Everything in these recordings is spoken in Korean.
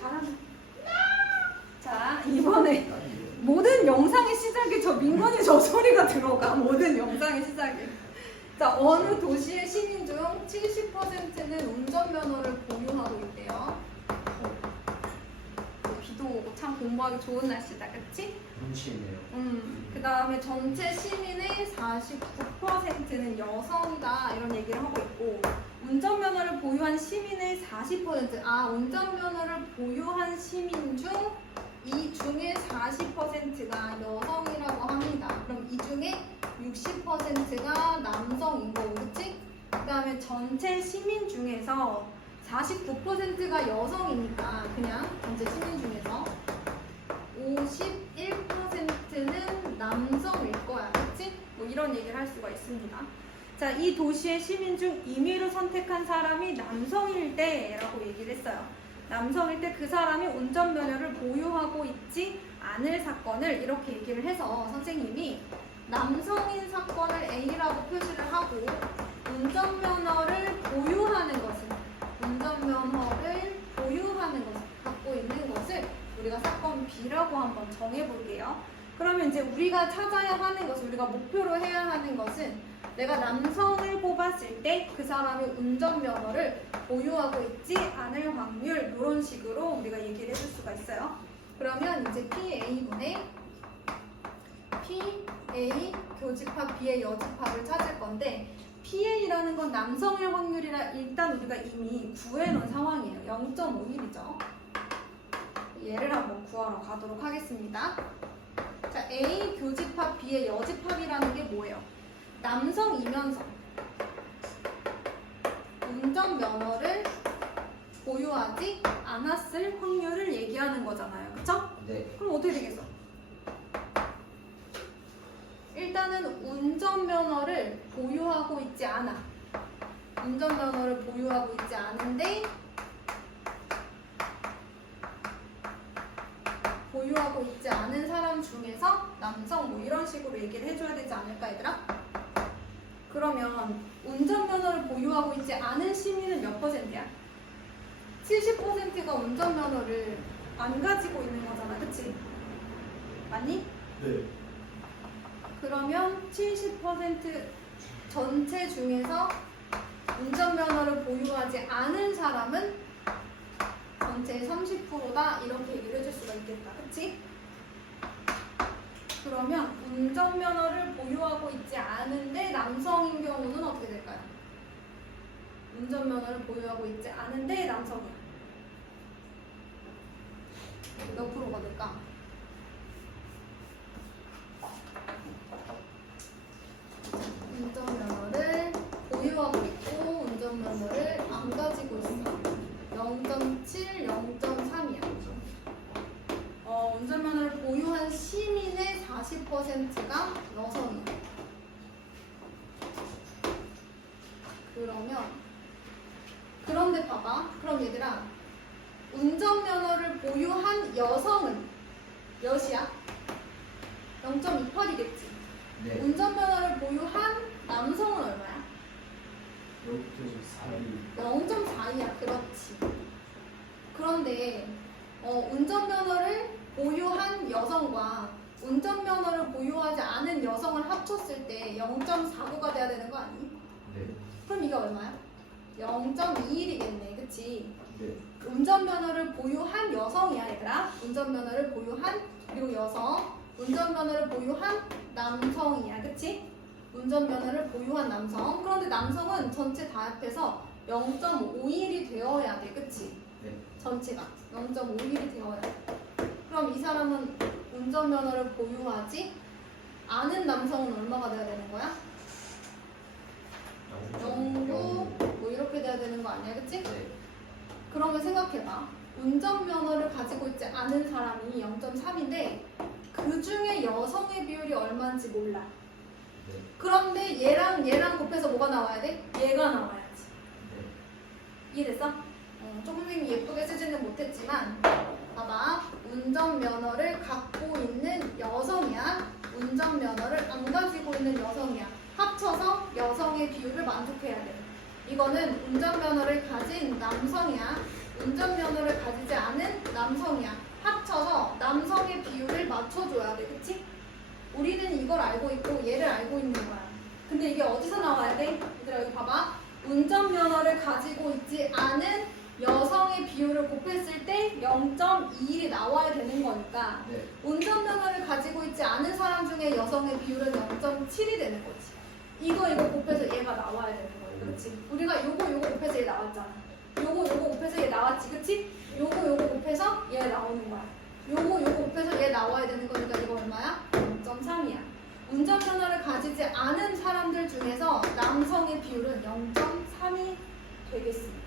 잘하네. 자, 이번에 모든 영상의 시작에 저 민건이 저 소리가 들어가. 모든 영상의 시작에. 자, 어느 도시의 시민 중 70%는 운전면허를 보유하고 있대요. 비도 오고 참 공부하기 좋은 날씨다, 그치? 눈치있네요. 그 다음에 전체 시민의 49%는 여성이다 이런 얘기를 하고 있고, 운전면허를 보유한 시민의 40%, 운전면허를 보유한 시민 중 이 중에 40%가 여성이라고 합니다. 그럼 이 중에 60%가 남성인 거고, 그치? 그 다음에 전체 시민 중에서 49%가 여성이니까 그냥 전체 시민 중에서 51%는 남성일 거야, 그치? 뭐 이런 얘기를 할 수가 있습니다. 자, 이 도시의 시민 중 임의로 선택한 사람이 남성일 때라고 얘기를 했어요. 남성일 때 그 사람이 운전면허를 보유하고 있지 않을 사건을 이렇게 얘기를 해서 선생님이 남성인 사건을 A라고 표시를 하고 운전면허를 보유하는 것을 갖고 있는 것을 우리가 사건 B라고 한번 정해볼게요. 그러면 이제 우리가 찾아야 하는 것은, 우리가 목표로 해야 하는 것은 내가 남성을 뽑았을 때 그 사람이 운전면허를 보유하고 있지 않을 확률, 이런 식으로 우리가 얘기를 해줄 수가 있어요. 그러면 이제 PA분의 PA 교집합 B의 여집합을 찾을 건데, PA라는 건 남성일 확률이라 일단 우리가 이미 구해놓은 상황이에요. 0.51이죠. 얘를 한번 구하러 가도록 하겠습니다. 자, A 교집합 B의 여집합이라는 게 뭐예요? 남성이면서 운전면허를 보유하지 않았을 확률을 얘기하는 거잖아요. 그쵸? 네. 그럼 어떻게 되겠어? 일단은 운전면허를 보유하고 있지 않아. 운전면허를 보유하고 있지 않은데 보유하고 있지 않은 사람 중에서 남성, 뭐 이런 식으로 얘기를 해줘야 되지 않을까, 얘들아? 그러면 운전면허를 보유하고 있지 않은 시민은 몇 %야? 70%가 운전면허를 안 가지고 있는 거잖아, 그치? 맞니? 네. 그러면 70% 전체 중에서 운전면허를 보유하지 않은 사람은 전체의 30%다 이렇게 얘기를 해줄 수가 있겠다, 그치? 그러면 운전면허를 보유하고 있지 않은데 남성인 경우는 어떻게 될까요? 운전면허를 보유하고 있지 않은데 남성이야. 몇 프로가 될까? 운전면허를 보유하고 있고 운전면허를 안 가지고 있어. 0.7, 0.3이야. 운전면허를 보유한 시민의 40%가 여성이야. 그런데 봐봐. 그럼 얘들아, 운전면허를 보유한 여성은 몇이야? 0.28이겠지. 네. 운전면허를 보유한 남성은 얼마야? 0.42야. 그렇지. 그런데 운전면허를 보유한 여성과 운전면허를 보유하지 않은 여성을 합쳤을 때 0.49가 돼야 되는 거 아니? 네. 그럼 이게 얼마야? 0.21이겠네. 그치? 네. 운전면허를 보유한 여성이야, 얘들아. 운전면허를 보유한, 그리고 여성. 운전면허를 보유한 남성이야. 그치? 운전면허를 보유한 남성. 그런데 남성은 전체 다 합해서 0.51이 되어야 돼. 그치? 네. 전체가 0.51이 되어야 돼. 그럼 이 사람은 운전면허를 보유하지 않은 남성은 얼마가 돼야 되는 거야? 0.9 뭐 이렇게 돼야 되는 거 아니야? 그치? 네. 그러면 생각해봐. 운전면허를 가지고 있지 않은 사람이 0.3인데 그 중에 여성의 비율이 얼마인지 몰라. 네. 그런데 얘랑 곱해서 뭐가 나와야 돼? 얘가 나와야지. 네. 이해됐어? 조금 예쁘게 쓰지는 못했지만 봐봐. 운전면허를 갖고 있는 여성이야. 운전면허를 안 가지고 있는 여성이야. 합쳐서 여성의 비율을 만족해야 돼. 이거는 운전면허를 가진 남성이야. 운전면허를 가지지 않은 남성이야. 합쳐서 남성의 비율을 맞춰줘야 돼. 그치? 우리는 이걸 알고 있고 얘를 알고 있는 거야. 근데 이게 어디서 나와야 돼? 얘들아 여기 봐봐. 운전면허를 가지고 있지 않은 여성의 비율을 곱했을 때 0.21이 나와야 되는 거니까 네. 운전면허를 가지고 있지 않은 사람 중에 여성의 비율은 0.7이 되는 거지. 이거 곱해서 얘가 나와야 되는 거야. 그렇지? 우리가 요거 곱해서 얘 나왔잖아. 요거 곱해서 얘 나왔지. 그치? 요거 곱해서 얘 나오는 거야. 요거 곱해서 얘 나와야 되는 거니까 이거 얼마야? 0.3이야. 운전면허를 가지지 않은 사람들 중에서 남성의 비율은 0.3이 되겠습니다.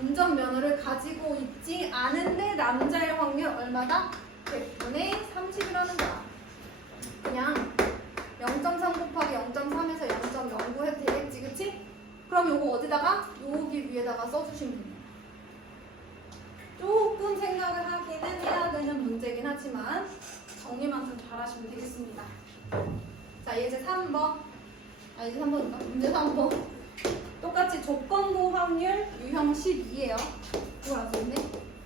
운전면허를 가지고 있지 않은데 남자의 확률 얼마다? 100분의 30이라는 거야. 그냥 0.3 곱하기 0.3에서 0.09 해도 되겠지, 그치? 그럼 요거 어디다가? 여기 위에다가 써주시면 됩니다. 조금 생각을 하기는 해야 되는 문제긴 하지만 정리만 좀 잘하시면 되겠습니다. 자, 예제 3번. 이제 3번인가? 문제 3번. 똑같이 조건부 확률 유형 12예요. 이거 알아서 있네.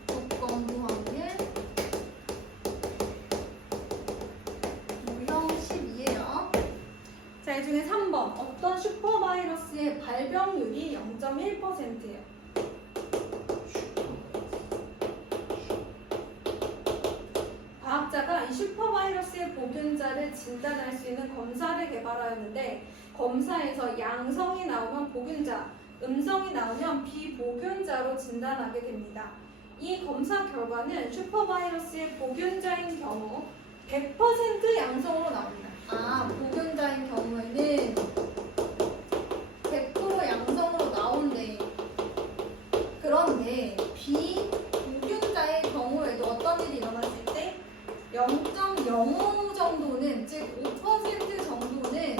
조건부 확률 유형 12예요. 자, 이 중에 3번. 어떤 슈퍼바이러스의 발병률이 0.1%예요. 과학자가 이 슈퍼바이러스의 보균자를 진단할 수 있는 검사를 개발하였는데 검사에서 양성이 나오면 보균자, 음성이 나오면 비보균자로 진단하게 됩니다. 이 검사 결과는 슈퍼바이러스의 보균자인 경우 100% 양성으로 나옵니다. 보균자인 경우에는 100% 양성으로 나온대. 그런데 비보균자의 경우에도 어떤 일이 일어났을 때 0.05 정도는, 즉 5% 정도는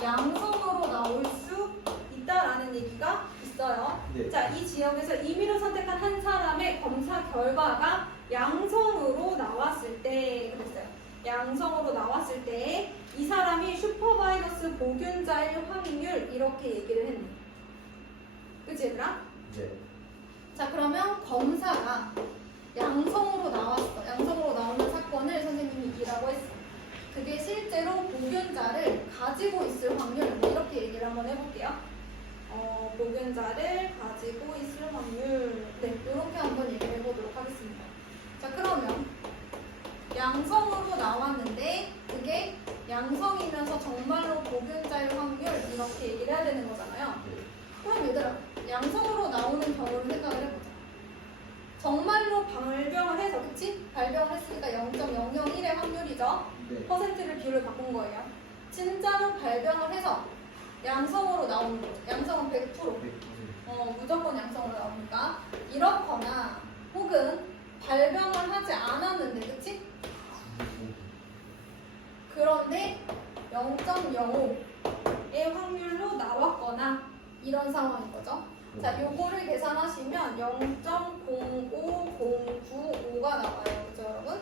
양성으로 나올 수 있다라는 얘기가 있어요. 네. 자, 이 지역에서 임의로 선택한 한 사람의 검사 결과가 양성으로 나왔을 때, 그랬어요. 양성으로 나왔을 때 이 사람이 슈퍼바이러스 보균자일 확률 이렇게 얘기를 했네. 그치 얘들아? 네. 자, 그러면 검사가 양성으로 나왔어. 양성으로 나오는 사건을 선생님이 이라고 했어. 그게 실제로 보균자를 가지고 있을 확률, 이렇게 얘기를 한번 해볼게요. 보균자를 가지고 있을 확률, 네, 이렇게 한번 얘기를 해보도록 하겠습니다. 자, 그러면 양성으로 나왔는데 그게 양성이면서 정말로 보균자일 확률 이렇게 얘기를 해야 되는 거잖아요. 그럼 얘들아, 양성으로 나오는 경우를 생각을 해보자. 정말로 발병을 해서, 그치? 발병을 했으니까 0.001의 확률이죠. 네. 퍼센트를 비율을 바꾼 거예요. 진짜로 발병을 해서 양성으로 나오는 거죠. 양성은 100%. 무조건 양성으로 나오니까. 이렇거나 혹은 발병을 하지 않았는데, 그치? 그런데 0.05의 확률로 나왔거나 이런 상황인 거죠. 자, 요거를 계산하시면 0.05095가 나와요. 그죠, 여러분?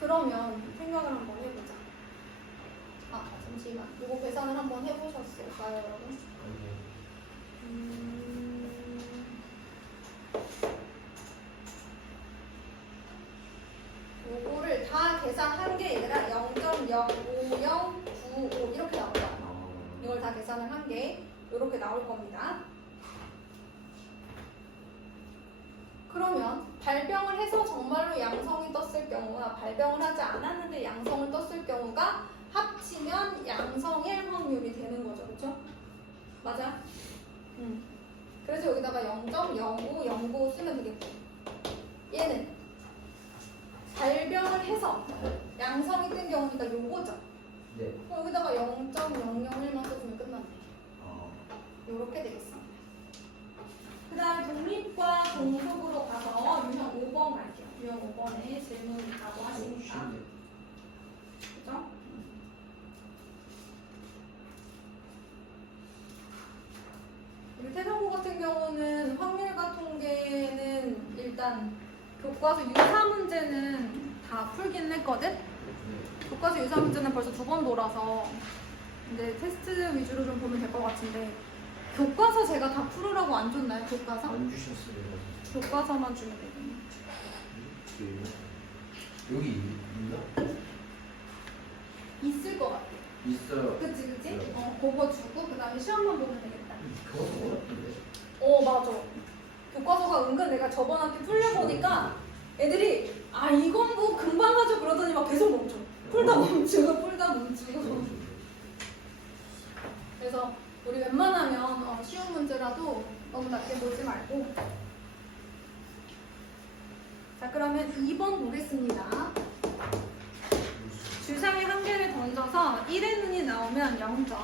그러면 생각을 한번 해보자. 잠시만. 요거 계산을 한번 해보셨을까요, 여러분? 요거를 다 계산한 게 얘들아 0.05095 이렇게 나오잖아. 이걸 다 계산을 한 게 이렇게 나올 겁니다. 그러면 발병을 해서 정말로 양성이 떴을 경우와 발병을 하지 않았는데 양성을 떴을 경우가 합치면 양성일 확률이 되는 거죠. 그렇죠? 맞아? 그래서 여기다가 0.0509 쓰면 되겠고, 얘는 발병을 해서 양성이 뜬 경우니까 요거죠. 네. 여기다가 0.001만 써주면 끝났네. 요렇게 되겠습니다. 그 다음 독립과 동속으로 가서 유형 5번 갈게요. 유형 5번에 질문 있다고 하시니까. 그죠? 우리 태성고 같은 경우는 확률과 통계는 일단 교과서 유사 문제는 다 풀긴 했거든? 교과서 유사 문제는 벌써 2번 돌아서 근데 테스트 위주로 좀 보면 될 것 같은데 교과서 제가 다 풀으라고 안 줬나요? 교과서? 안 주셨어요. 교과서만 주면 되겠네. 여기 있나? 있을 것 같아. 있어요. 그치 그치? 네. 그거 주고 그 다음에 시험만 보면 되겠다. 그거 어렵던데. 맞아. 교과서가 은근 내가 저번 학기 풀려보니까 애들이 이건 뭐 금방 하죠 그러더니 막 계속 멈춰. 풀다 멈추고. 그래서 우리 웬만하면 쉬운 문제라도 너무 낮게 보지 말고. 자, 그러면 2번 보겠습니다. 주사위 한 개를 던져서 1의 눈이 나오면 0점,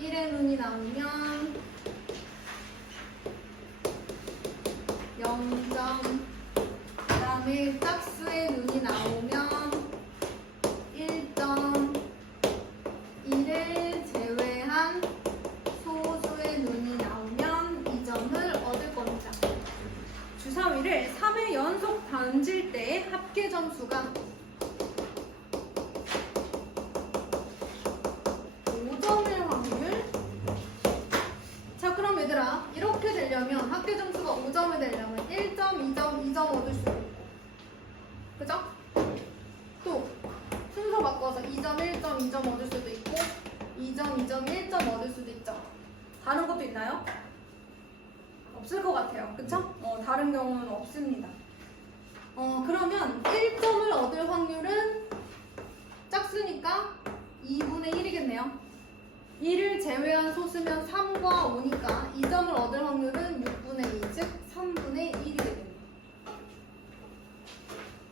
1의 눈이 나오면 0점, 그 다음에 짝수의 눈이 나오면 1점, 1을 제외한 소수의 눈이 나오면 2점을 얻을 겁니다. 주사위를 3회 연속 던질 때 합계 점수가 5점일 확률. 자, 그럼 얘들아, 이렇게 되려면 합계 점수가 5점이 되려면 1점, 2점, 2점 얻을 수도 있고, 그죠? 또 순서 바꿔서 2점, 1점, 2점 얻을 수도 있고, 2점, 2점, 1점 얻을 수도 있죠. 다른 것도 있나요? 없을 것 같아요. 그쵸? 다른 경우는 없습니다. 그러면 1점을 얻을 확률은 짝수니까 2분의 1이겠네요. 1을 제외한 소수면 3과 5니까 2점을 얻을 확률은 6분의 2, 즉 3분의 1이 되겠네요.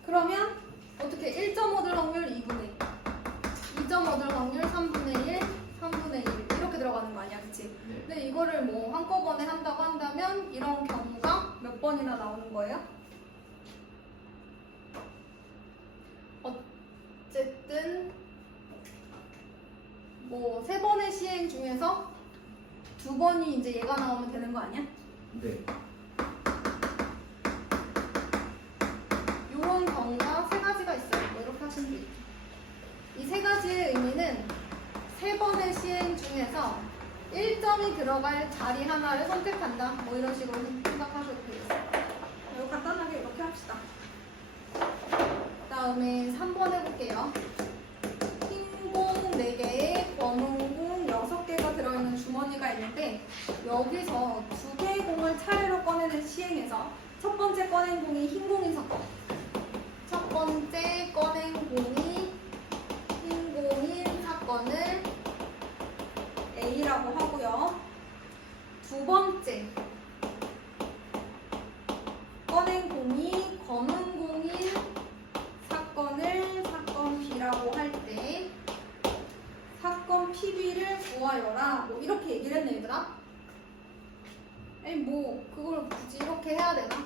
그러면 어떻게 1점 얻을 확률 2분의 1, 2점 얻을 확률 3분의 1, 3분의 1 이렇게 들어가는 거 아니야, 그치? 네. 근데 이거를 뭐 한꺼번에 한다고 한다면 이런 경우가 몇 번이나 나오는 거예요? 어쨌든 뭐 3번의 시행 중에서 2번이 이제 얘가 나오면 되는 거 아니야? 네. 이런 경우가 3가지가 있어요. 뭐 이렇게 하시면 돼요. 이 3가지의 의미는 3번의 시행 중에서 1점이 들어갈 자리 하나를 선택한다. 뭐 이런 식으로 생각하셔도 되겠어요. 이거 간단하게 이렇게 합시다. 다음에 3번 해볼게요. 흰 공 4개에 검은 공 6개가 들어있는 주머니가 있는데 여기서 2개의 공을 차례로 꺼내는 시행에서 첫 번째 꺼낸 공이 흰 공인 사건, 첫 번째 꺼낸 공이 흰 공인 사건을 A라고 하고요. 두 번째 꺼낸 공이 검은 공인 사건을 사건 B라고 할 때 사건 PB를 구하여라. 뭐 이렇게 얘기를 했네, 얘들아. 에이, 뭐 그걸 굳이 이렇게 해야 되나?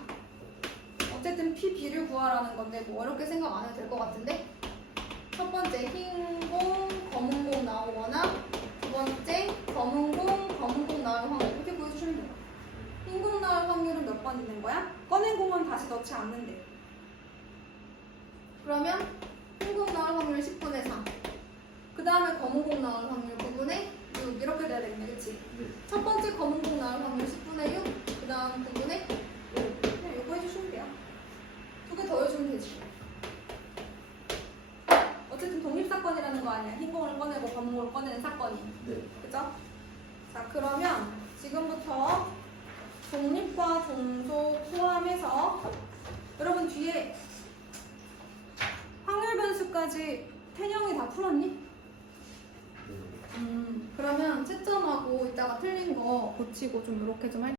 어쨌든 PB를 구하라는 건데 뭐 어렵게 생각 안 해도 될 것 같은데, 첫 번째 흰 공, 검은 공 나오거나 두 번째 검은 공 나올 확률 이렇게 보여주시면 돼요. 흰 공 나올 확률은 몇 번 있는 거야? 꺼낸 공은 다시 넣지 않는데. 그러면 흰 공 나올 확률 10분의 3. 그 다음에 검은 공 나올 확률 9분의 6 이렇게 돼야 되겠네, 그치? 네. 첫 번째 검은 공 나올 확률 10분의 6, 그 다음 9분의 5. 그냥 이거 해주시면 돼요. 2개 더 해주면 되지. 어쨌든 독립사건이라는 거 아니야. 흰 공을 꺼내고 검은 공을 꺼내는 사건이. 네. 그죠? 자, 그러면 지금부터 독립과 종소 포함해서 여러분 뒤에 확률 변수까지 태영이 다 풀었니? 그러면 채점하고 이따가 틀린 거 고치고 좀 이렇게 좀 할게요.